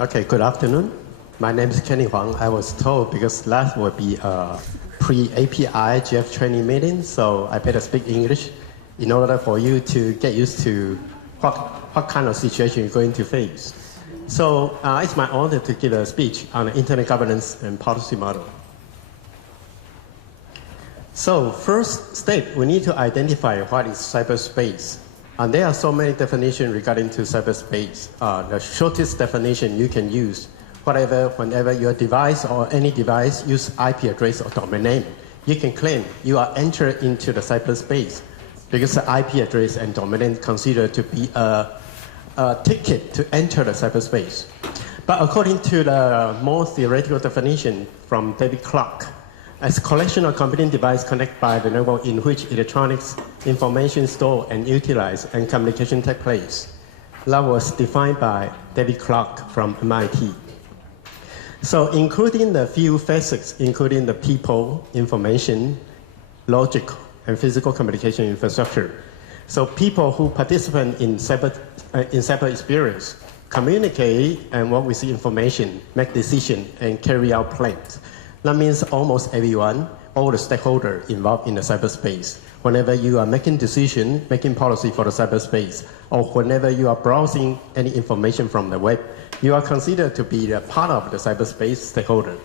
Okay, good afternoon. My name is Kenny Huang. I was told because last will be a pre-API GF training meeting, so I better speak English in order for you to get used to what kind of situation you're going to face. So it's my honor to give a speech on internet governance and policy model. So first step, we need to identify what is cyberspace. And there are so many definitions regarding to cyberspace. The shortest definition you can use, whenever your device or any device use IP address or domain name, you can claim you are entering into the cyberspace because the IP address and domain name considered to be a ticket to enter the cyberspace. But according to the more theoretical definition from David Clark, as a collection of computing devices connected by the network in which electronics, information stored and utilized and communication take place. That was defined by David Clark from MIT. So including the few facets, including the people, information, logic, and physical communication infrastructure. So people who participate in cyber experience communicate and work with the information, make decisions, and carry out plans. That means almost everyone, all the stakeholders involved in the cyberspace. Whenever you are making decisions, making policy for the cyberspace, or whenever you are browsing any information from the web, you are considered to be a part of the cyberspace stakeholder.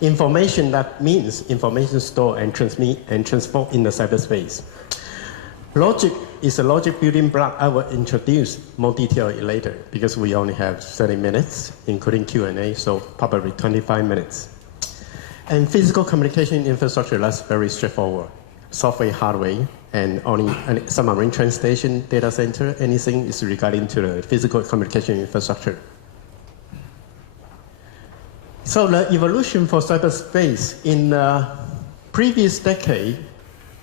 Information, that means information stored and transmit and transport in the cyberspace. Logic is a logic building block. I will introduce more detail later because we only have 30 minutes, including Q&A, so probably 25 minutes. And physical communication infrastructure, that's very straightforward. Software, hardware, and only submarine train station, data center, anything is regarding to the physical communication infrastructure. So the evolution for cyberspace in the previous decade,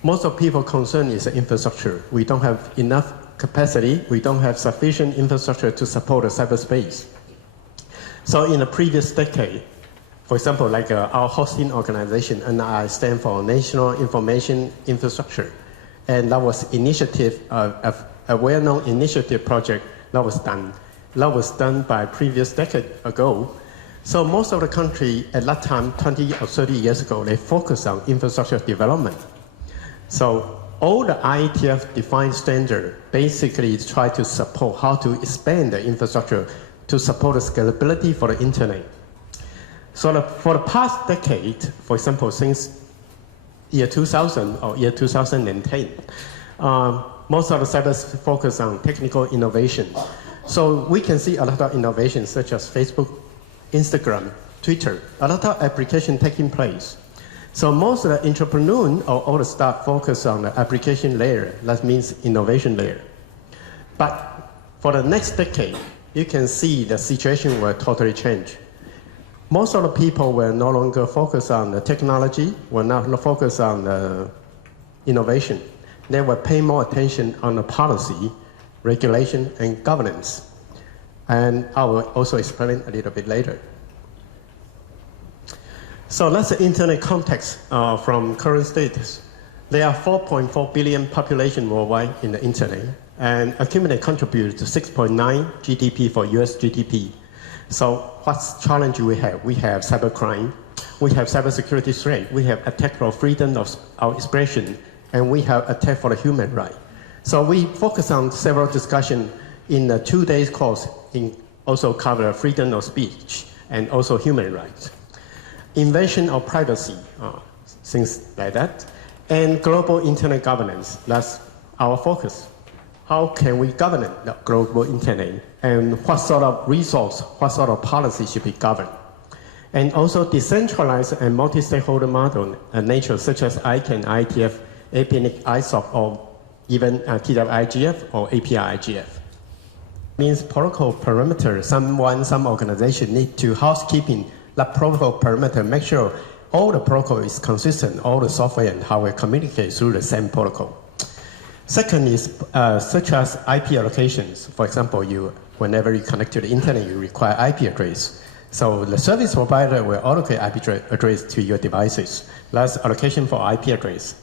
most of people concerned is the infrastructure. We don't have enough capacity. We don't have sufficient infrastructure to support the cyberspace. So in the previous decade, for example, like our hosting organization, NI, stand for National Information Infrastructure. And that was initiative, a well-known initiative project that was done. That was done by previous decade ago. So most of the country at that time, 20 or 30 years ago, they focused on infrastructure development. So all the IETF defined standard basically try to support how to expand the infrastructure to support the scalability for the internet. So for the past decade, for example, since year 2000 or year 2010, most of the cyber focus on technical innovation. So we can see a lot of innovations such as Facebook, Instagram, Twitter, a lot of applications taking place. So most of the entrepreneurs or all the staff focus on the application layer, that means innovation layer. But for the next decade, you can see the situation will totally change. Most of the people will no longer focus on the technology, will not focus on the innovation. They will pay more attention on the policy, regulation, and governance. And I will also explain a little bit later. So that's the internet context from current status. There are 4.4 billion population worldwide in the internet, and accumulate contribute to 6.9 GDP for US GDP. So what's challenge we have? We have cybercrime, we have cybersecurity threat, we have attack for freedom of our expression, and we have attack for the human right. So we focus on several discussions in the 2 days course, also cover freedom of speech and also human rights. Invasion of privacy, things like that, and global internet governance, that's our focus. How can we govern the global internet, and what sort of resource, what sort of policy should be governed? And also decentralized and multi-stakeholder model nature, such as ICANN, IETF, APNIC, ISOC, or even TWIGF or API IGF. Means protocol parameter, some organization need to housekeeping that protocol parameter, make sure all the protocol is consistent, all the software and hardware communicate through the same protocol. Second is such as IP allocations. For example, whenever you connect to the internet, you require IP address. So the service provider will allocate IP address to your devices. That's allocation for IP address.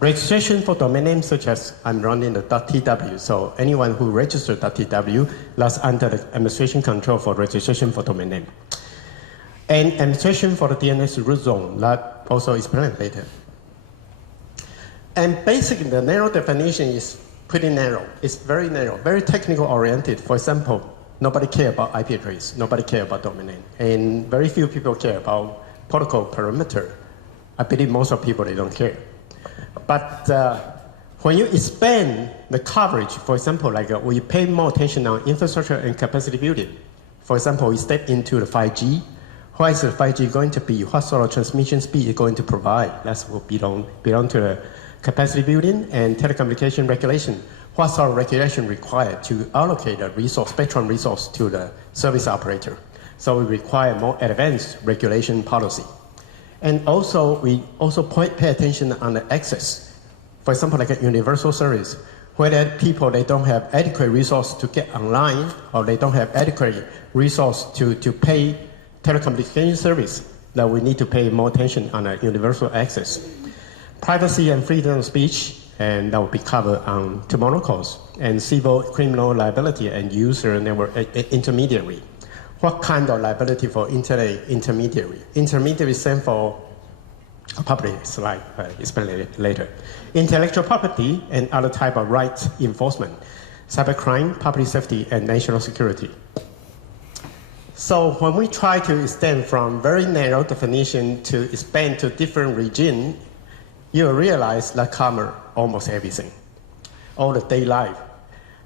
Registration for domain names such as I'm running the .tw, so anyone who registered .tw, that's under the administration control for registration for domain name. And administration for the DNS root zone, that also explained later. And basically the narrow definition is pretty narrow. It's very narrow, very technical oriented. For example, nobody cares about IP address, nobody cares about domain name, and very few people care about protocol parameter. I believe most of people, they don't care. But when you expand the coverage, for example, like we pay more attention on infrastructure and capacity building. For example, we step into the 5G. What is the 5G going to be? What sort of transmission speed is going to provide? That's what belong to the capacity building and telecommunication regulation. What sort of regulation required to allocate a resource, spectrum resource to the service operator? So we require more advanced regulation policy. And also, we also pay attention on the access. For example, like a universal service, whether people, they don't have adequate resource to get online, or they don't have adequate resource to pay telecommunication service, that we need to pay more attention on a universal access. Privacy and freedom of speech, and that will be covered on tomorrow's course. And civil criminal liability and user network intermediary. What kind of liability for internet intermediary? Intermediary stand for public slide, explain later. Intellectual property and other type of rights enforcement, cybercrime, public safety, and national security. So when we try to extend from very narrow definition to expand to different region, you realize that cover almost everything, all the day life.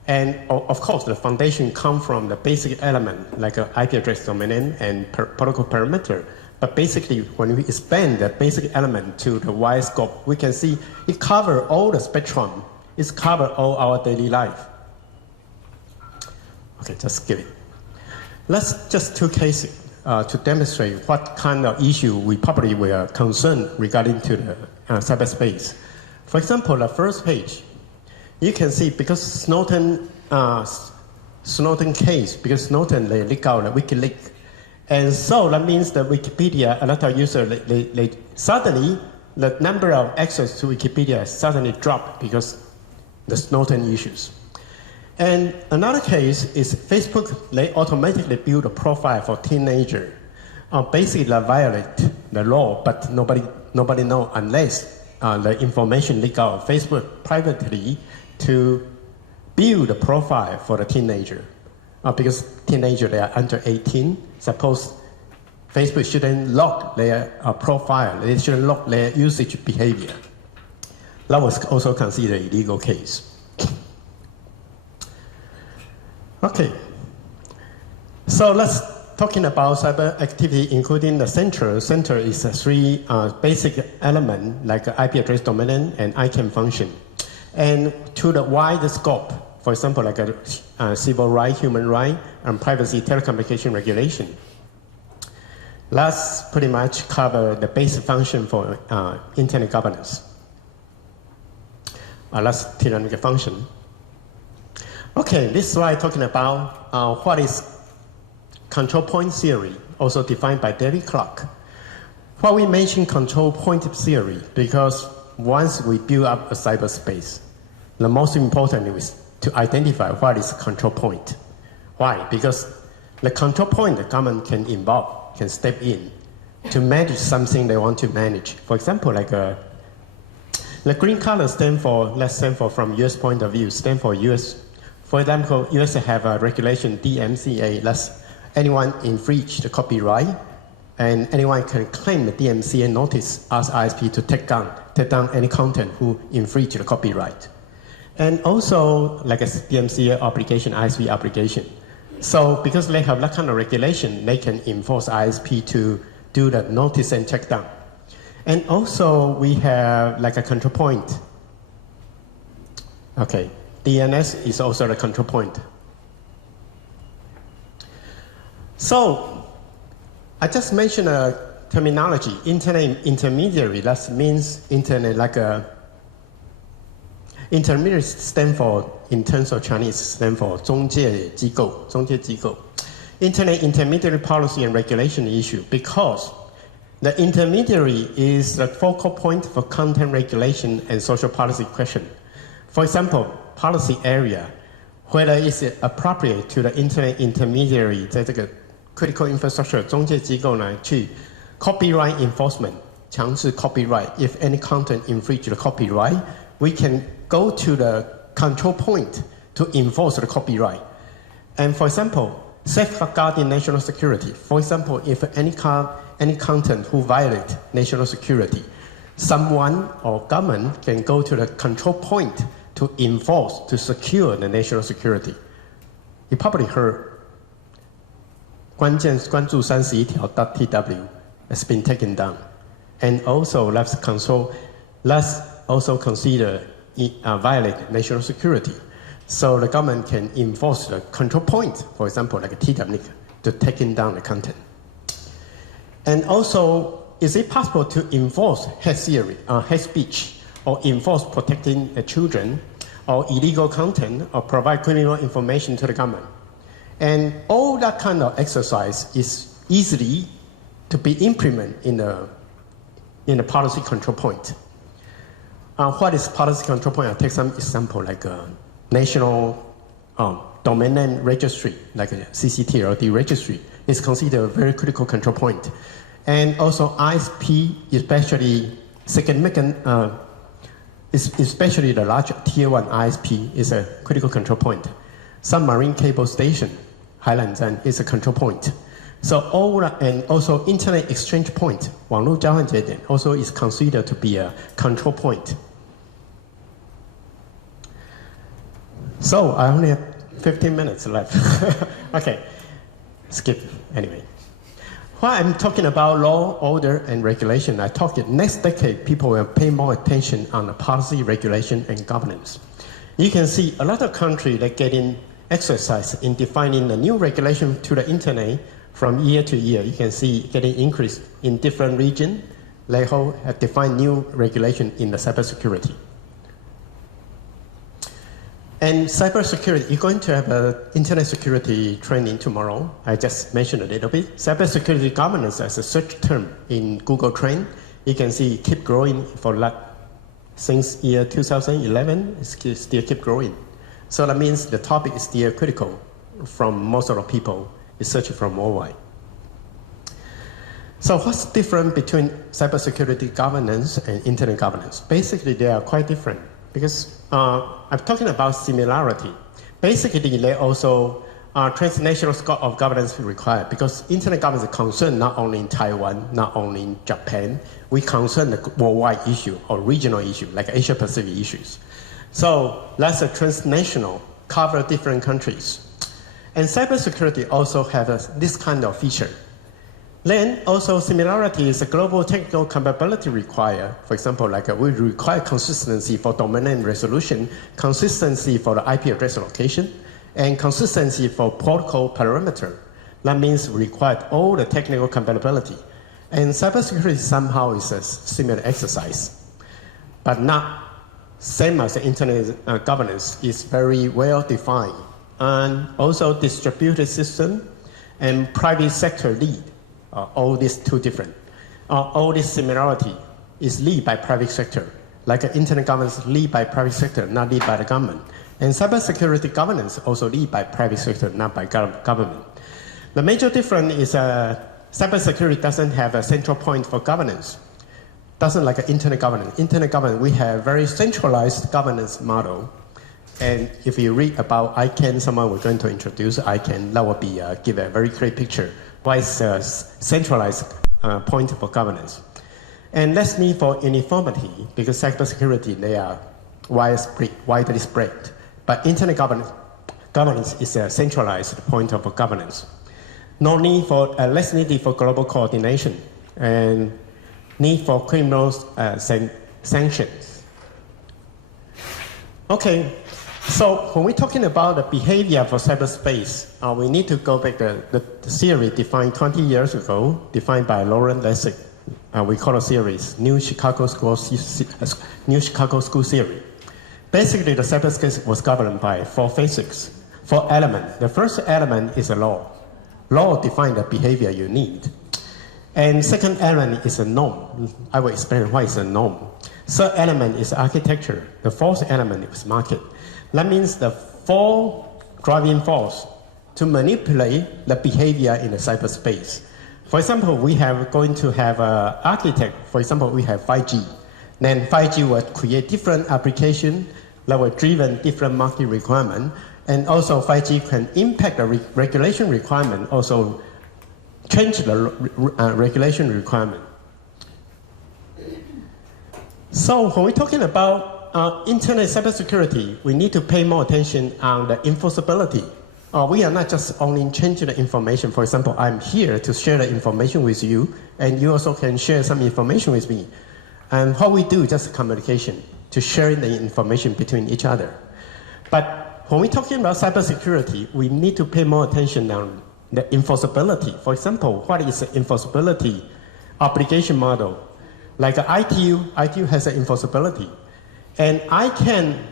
And of course, the foundation comes from the basic element, like an IP address domain name and protocol parameter. But basically, when we expand the basic element to the wide scope, we can see it covers all the spectrum. It covers all our daily life. Okay, just skip it. Let's just two cases to demonstrate what kind of issue we probably were concerned regarding to the cyberspace. For example, the first page, you can see because Snowden case, because Snowden, they leak out the WikiLeaks. And so that means that Wikipedia, a lot of users, they suddenly, the number of access to Wikipedia suddenly dropped because the Snowden issues. And another case is Facebook, they automatically build a profile for teenager. Basically, they violate the law, but nobody knows unless the information leak out of Facebook privately to build a profile for the teenager. Because teenagers, they are under 18. Suppose Facebook shouldn't lock their profile. They shouldn't lock their usage behavior. That was also considered a illegal case. Okay. So let's talking about cyber activity, including the center. Center is a three basic element like IP address domain name and ICANN function. And to the wider scope, for example, like a civil right, human right, and privacy telecommunication regulation. Let's pretty much cover the basic function for internet governance. Let's tyrannical function. Okay, this slide talking about what is control point theory, also defined by David Clark. Why we mention control point theory? Because once we build up a cyberspace, the most important is to identify what is control point. Why? Because the control point the government can involve, can step in to manage something they want to manage. For example, like the green color stand for, let's stand for from US point of view, stand for US. For example, US have a regulation DMCA, that's anyone infringe the copyright, and anyone can claim the DMCA notice as ISP to take down any content who infringe the copyright. And also, like a DMCA obligation, ISP obligation. So because they have that kind of regulation, they can enforce ISP to do the notice and check down. And also, we have like a control point. Okay, DNS is also the control point. So, I just mentioned a terminology, internet intermediary. That means internet like a intermediary stand for, in terms of Chinese, stand for 中介机构. Internet intermediary policy and regulation issue, because The intermediary is the focal point for content regulation and social policy question. For example, policy area, whether it's appropriate to the internet intermediary 在这个 critical infrastructure 中介机构呢去 copyright enforcement 强制 copyright. If any content infringe the copyright, we can go to the control point to enforce the copyright. And for example, safeguarding national security. For example, if any content who violate national security, someone or government can go to the control point to enforce, to secure the national security. You probably heard 关注31条 .tw has been taken down. And also let's also consider violate national security. So the government can enforce the control point, for example, like a TWNIC, to taking down the content. And also, is it possible to enforce hate speech, or enforce protecting the children, or illegal content, or provide criminal information to the government? And all that kind of exercise is easily to be implemented in the policy control point. What is policy control point? I'll take some example like national domain name registry, like a CCT or the registry, is considered a very critical control point. And also ISP, especially especially the large tier 1 ISP is a critical control point. Submarine cable station, Hailanzan, is a control point. So and also internet exchange point, 网路交换节点 also is considered to be a control point. So I only have 15 minutes left. Okay, skip anyway. While I'm talking about law, order, and regulation, I talk that next decade people will pay more attention on the policy, regulation, and governance. You can see a lot of countries that getting exercise in defining the new regulation to the internet from year to year. You can see getting increase in different regions. They have defined new regulation in the cybersecurity. And cybersecurity, you're going to have an internet security training tomorrow. I just mentioned a little bit. Cybersecurity governance as a search term in Google Trend. You can see it keep growing since year 2011, it still keep growing. So that means the topic is still critical from most of the people is searching from worldwide. So what's different between cybersecurity governance and internet governance? Basically, they are quite different because I'm talking about similarity. Basically, they also transnational scope of governance required because internet governance is concerned not only in Taiwan, not only in Japan. We concern the worldwide issue or regional issue like Asia Pacific issues. So that's a transnational, cover different countries. And cybersecurity also has this kind of feature. Then also similarity is a global technical capability required. For example, like we require consistency for domain name resolution, consistency for the IP address location, and consistency for protocol parameter. That means we require all the technical compatibility. And cybersecurity somehow is a similar exercise, but not same as the internet governance. Is very well defined. And also distributed system and private sector lead. All these two different. All this similarity is led by private sector. Like internet governance lead by private sector, not led by the government. And cybersecurity governance also led by private sector, not by government. The major difference is cybersecurity doesn't have a central point for governance. Doesn't like internet governance. Internet governance, we have very centralized governance model. And if you read about ICANN, someone we're going to introduce ICANN, that will be give a very clear picture. Why is a centralized point for governance? And less need for uniformity because cybersecurity, they are widely spread. But internet governance is a centralized point of governance. No need for, less need for global coordination and need for criminal sanctions. Okay, so when we're talking about the behavior for cyberspace, we need to go back to the theory defined 20 years ago, defined by Lauren Lessig. We call a series New Chicago School Theory. Basically, the cyberspace was governed by four elements. The first element is a law. Law defines the behavior you need. And second element is a norm. I will explain why it's a norm. Third element is architecture. The fourth element is market. That means the four driving force to manipulate the behavior in the cyberspace. For example, we have going to have an architect. For example, we have 5G. Then 5G will create different applications that will driven different market requirements. And also 5G can impact the regulation requirement, also change the regulation requirement. So when we're talking about internet cybersecurity, we need to pay more attention on the enforceability. We are not just only changing the information. For example, I'm here to share the information with you, and you also can share some information with me. And what we do is just communication, to sharing the information between each other. But when we're talking about cybersecurity, we need to pay more attention on the enforceability. For example, what is the enforceability obligation model? Like ITU has an enforceability. And ICANN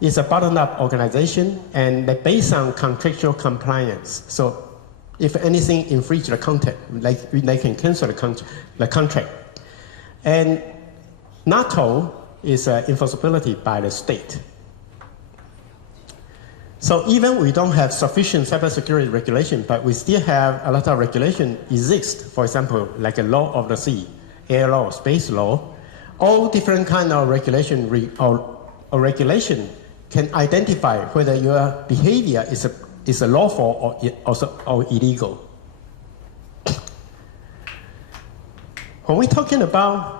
is a bottom-up organization, and they're based on contractual compliance. So if anything infringes the contract, like they can cancel the contract. And NATO is enforceability by the state. So even we don't have sufficient cybersecurity regulation, but we still have a lot of regulation exist. For example, like a law of the sea, air law, space law, all different kind of regulation regulation can identify whether your behavior is a lawful or illegal. When we're talking about,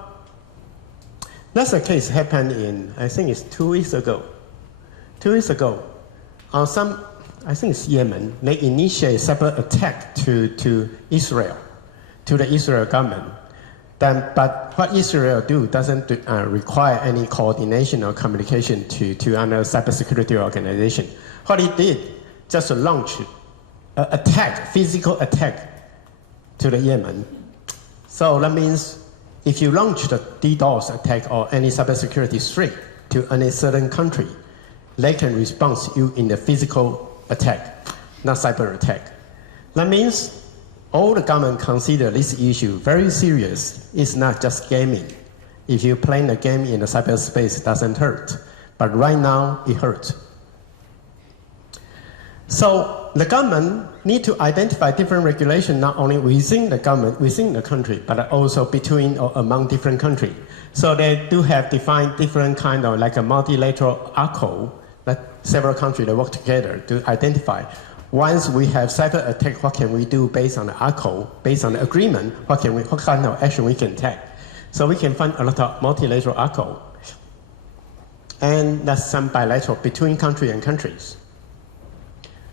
that's a case happened in, I think it's 2 weeks ago. 2 weeks ago, I think it's Yemen, they initiate cyber attack to Israel, to the Israel government. But what Israel do doesn't require any coordination or communication to another cybersecurity organization. What it did, just launch an attack, physical attack to the Yemen. So that means if you launch the DDoS attack or any cybersecurity threat to any certain country, they can respond to you in the physical attack, not cyber attack. That means all the government consider this issue very serious. It's not just gaming. If you play the game in the cyberspace, it doesn't hurt. But right now, it hurts. So the government need to identify different regulations, not only within the government, within the country, but also between or among different countries. So they do have defined different kind of like a multilateral ACO that several countries they work together to identify. Once we have cyber attack, what can we do based on the ACO, based on the agreement? What kind of action we can take? So we can find a lot of multilateral ACO, and that's some bilateral between country and countries.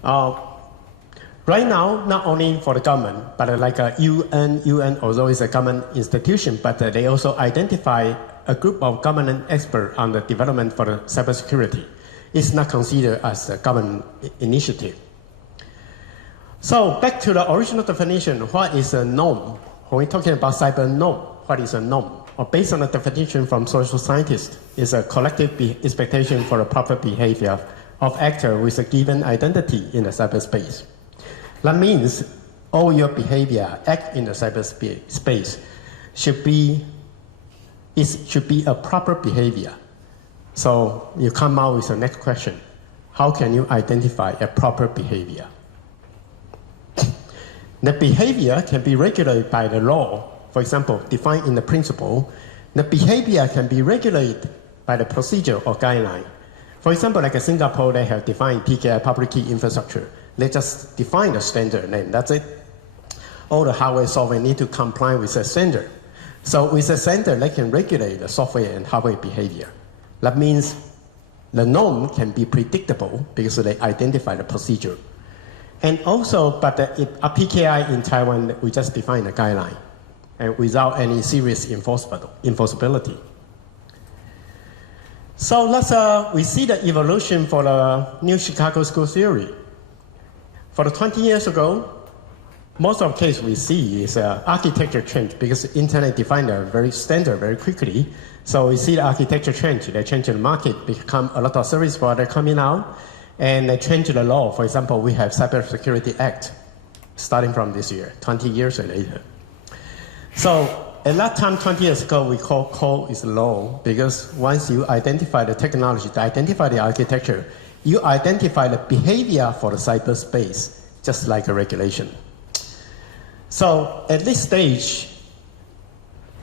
Right now, not only for the government, but like a UN, although it's a government institution, but they also identify a group of government experts on the development for the cybersecurity. It's not considered as a government initiative. So back to the original definition, what is a norm? When we're talking about cyber norm, what is a norm? Or based on the definition from social scientists, is a collective expectation for a proper behavior of actor with a given identity in the cyberspace. That means all your behavior act in the cyberspace should be a proper behavior. So you come out with the next question. How can you identify a proper behavior? The behavior can be regulated by the law, for example, defined in the principle. The behavior can be regulated by the procedure or guideline. For example, like in Singapore, they have defined PKI, public key infrastructure. They just define the standard name, that's it. All the hardware, software need to comply with the standard. So with the standard, they can regulate the software and hardware behavior. That means the norm can be predictable because they identify the procedure. And also, but a PKI in Taiwan, we just define a guideline and without any serious enforceability. So we see the evolution for the new Chicago school theory. For the 20 years ago, most of the case we see is architecture change because the internet defined a very standard very quickly. So we see the architecture change. They change the market, become a lot of service providers coming out, and they change the law. For example, we have Cybersecurity Act starting from this year, 20 years later. So at that time, 20 years ago, we call code is law because once you identify the technology, to identify the architecture, you identify the behavior for the cyberspace, just like a regulation. So at this stage,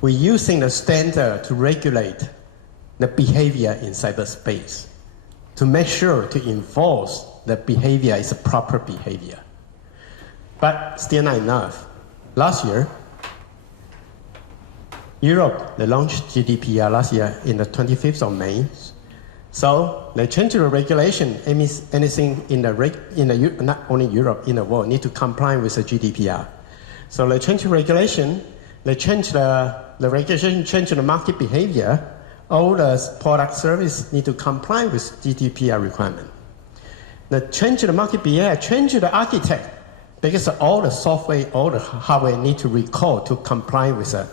we're using the standard to regulate the behavior in cyberspace, to make sure to enforce the behavior is a proper behavior. But still not enough. Last year, Europe, they launched GDPR last year in the 25th of May. So they changed the regulation. It means anything not only Europe, in the world, need to comply with the GDPR. So they changed the regulation. They changed the regulation, changed the market behavior. All the product service need to comply with GDPR requirement. They changed the market behavior, changed the architect, because all the software, all the hardware need to recall to comply with the,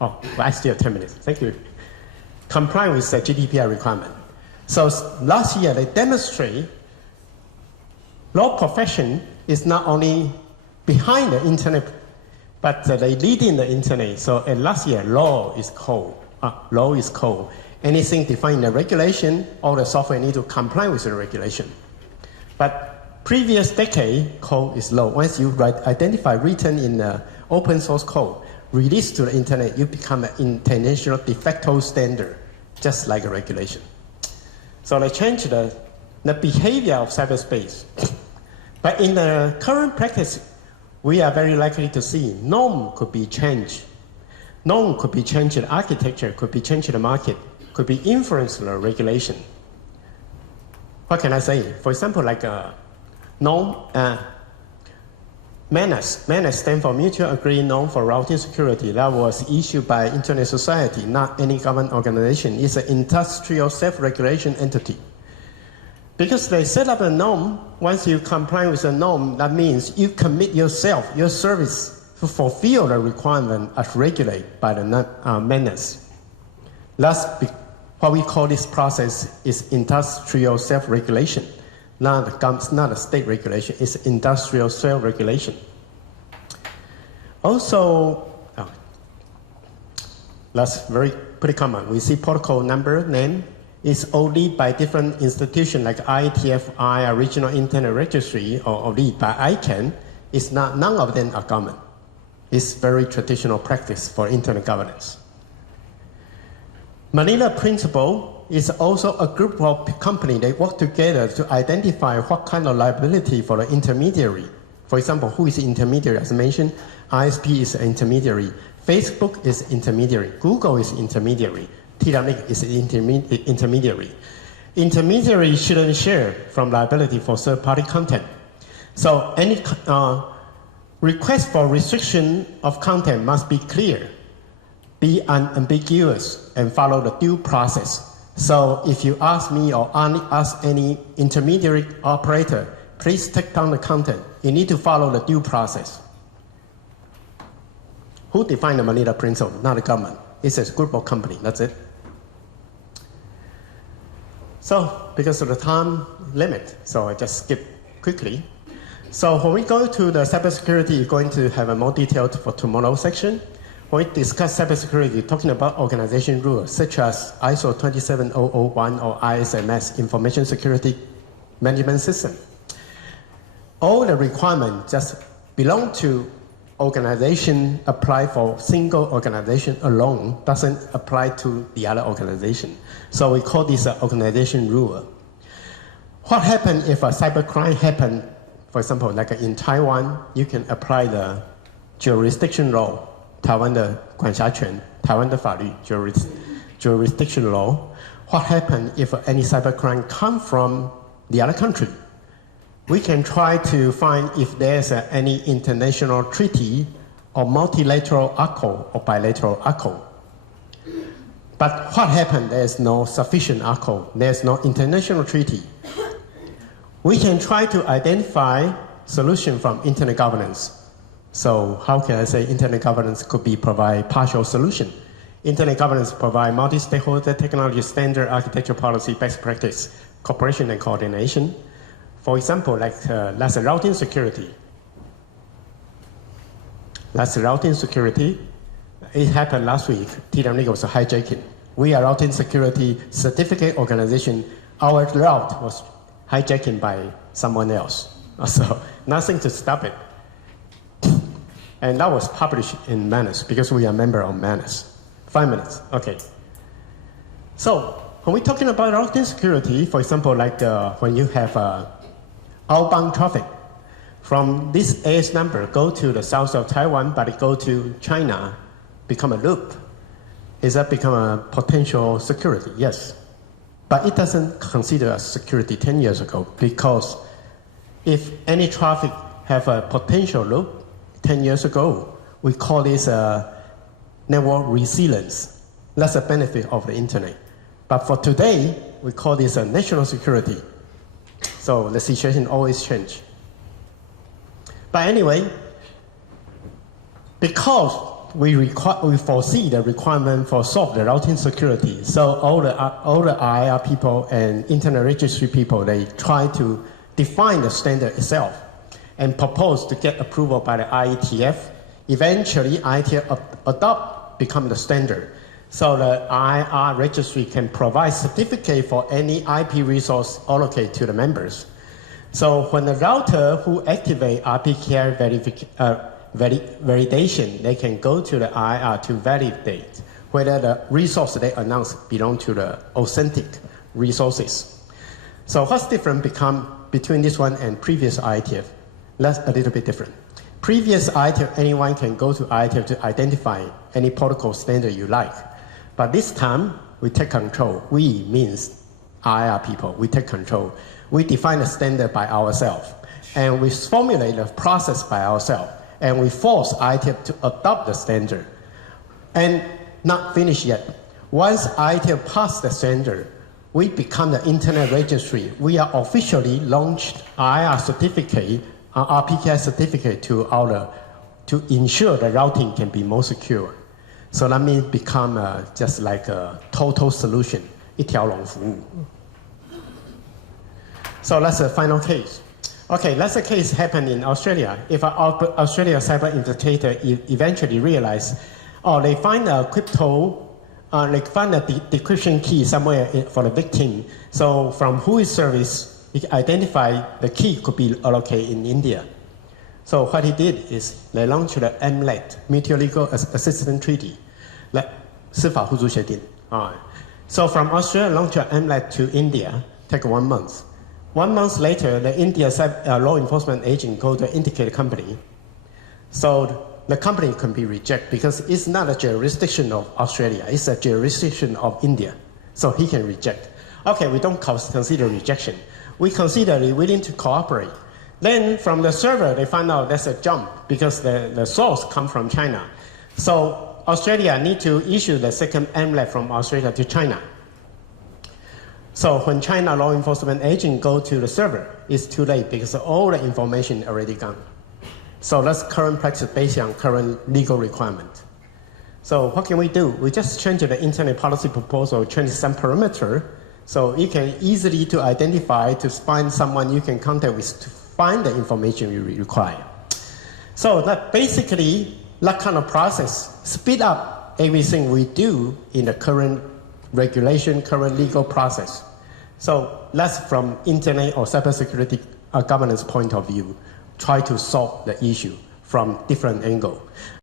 I still have 10 minutes, thank you. Comply with the GDPR requirement. So last year they demonstrate law profession is not only behind the internet, but they lead in the internet. So last year, law is code. Law is code. Anything defined in the regulation, all the software need to comply with the regulation. But previous decade, code is law. Once you identify written in the open source code, released to the internet, you become an international de facto standard, just like a regulation. So they changed the behavior of cyberspace. But in the current practice, we are very likely to see norm could be changed. Norm could be changed in architecture, could be changed in the market, could be influenced by regulation. What can I say? For example, like norm, MANAS. MANAS stands for Mutual Agreed Norm for Routing Security. That was issued by Internet Society, not any government organization. It's an industrial self-regulation entity. Because they set up a norm, once you comply with the norm, that means you commit yourself, your service, to fulfill the requirement as regulated by the MANAS. That's what we call this process is industrial self-regulation. Not a state regulation, it's industrial self-regulation. Also, that's pretty common. We see protocol number, name, is all lead by different institutions like IETFI, Regional Internet Registry, or lead by ICANN. It's not, none of them are common. It's very traditional practice for internet governance. Manila Principle is also a group of companies that work together to identify what kind of liability for the intermediary. For example, who is the intermediary? As I mentioned, ISP is an intermediary. Facebook is intermediary. Google is intermediary. TLink is intermediary. Intermediary shouldn't share from liability for third-party content. So any request for restriction of content must be clear, be unambiguous, and follow the due process. So if you ask me or ask any intermediary operator, please take down the content, you need to follow the due process. Who defined the Manila Principle? Not the government. It's a group of companies, that's it. So, because of the time limit, so I just skip quickly. So when we go to the cybersecurity, you're going to have a more detailed for tomorrow's section. When we discuss cybersecurity, talking about organization rules such as ISO 27001 or ISMS, Information Security Management System. All the requirements just belong to organization, apply for single organization alone, doesn't apply to the other organization. So we call this an organization rule. What happens if a cybercrime happens, for example, like in Taiwan, you can apply the jurisdiction law, 台湾的管辖权, 台湾的法律, jurisdiction law. What happens if any cybercrime comes from the other country? We can try to find if there's any international treaty or multilateral accord or bilateral accord. But what happened? There's no sufficient accord. There's no international treaty. We can try to identify solution from internet governance. So how can I say internet governance could be provide partial solution? Internet governance provide multi-stakeholder technology standard architecture policy best practice, cooperation and coordination. For example, like that's a routing security. That's routing security. It happened last week. TWNIC was a hijacking. We are routing security certificate organization. Our route was hijacking by someone else. So nothing to stop it. And that was published in Manus because we are a member of Manus. 5 minutes, okay. So when we're talking about routing security, for example, like when you have outbound traffic from this AS number go to the south of Taiwan, but it go to China, become a loop. Is that become a potential security? Yes. But it doesn't consider as security 10 years ago, because if any traffic have a potential loop 10 years ago, we call this network resilience. That's a benefit of the internet. But for today, we call this a national security. So the situation always change. But anyway, because we foresee the requirement for solve the routing security, so all the IIR people and internet registry people, they try to define the standard itself and propose to get approval by the IETF. Eventually, IETF adopt, become the standard. So the IIR registry can provide certificate for any IP resource allocated to the members. So when the router who activate RPKI validation, they can go to the IIR to validate whether the resource they announce belong to the authentic resources. So what's different between this one and previous IETF? That's a little bit different. Previous IETF, anyone can go to IETF to identify any protocol standard you like. But this time, we take control. We means IIR people, we take control. We define the standard by ourselves, and we formulate the process by ourselves, and we force IETF to adopt the standard. And not finished yet. Once IETF passed the standard, we become the internet registry. We are officially launched IIR certificate, RPKI certificate to ensure the routing can be more secure. So that means become just like a total solution, 一条龙服务. So that's the final case. Okay, that's a case happened in Australia. If an Australia cyber infiltrator eventually realize, they find a crypto, they find a decryption key somewhere for the victim. So from WHOIS service, he identify the key could be allocated in India. So what he did is they launched the MLET, Mutual Legal Assistance Treaty, 司法互助协定. So from Australia, launched MLET to India, take 1 month. 1 month later, the India law enforcement agent called the indicated company. So the company can be rejected because it's not a jurisdiction of Australia, it's a jurisdiction of India. So he can reject. Okay, we don't consider rejection. We consider they're willing to cooperate. Then from the server, they find out there's a jump because the source comes from China. So Australia need to issue the second MLET from Australia to China. So when China law enforcement agent go to the server, it's too late because all the information already gone. So that's current practice based on current legal requirement. So what can we do? We just change the internet policy proposal, change some parameter, so you can easily to identify, to find someone you can contact with to find the information you require. So that basically, that kind of process speed up everything we do in the current regulation, current legal process. So that's from internet or cybersecurity governance point of view, try to solve the issue from different angle.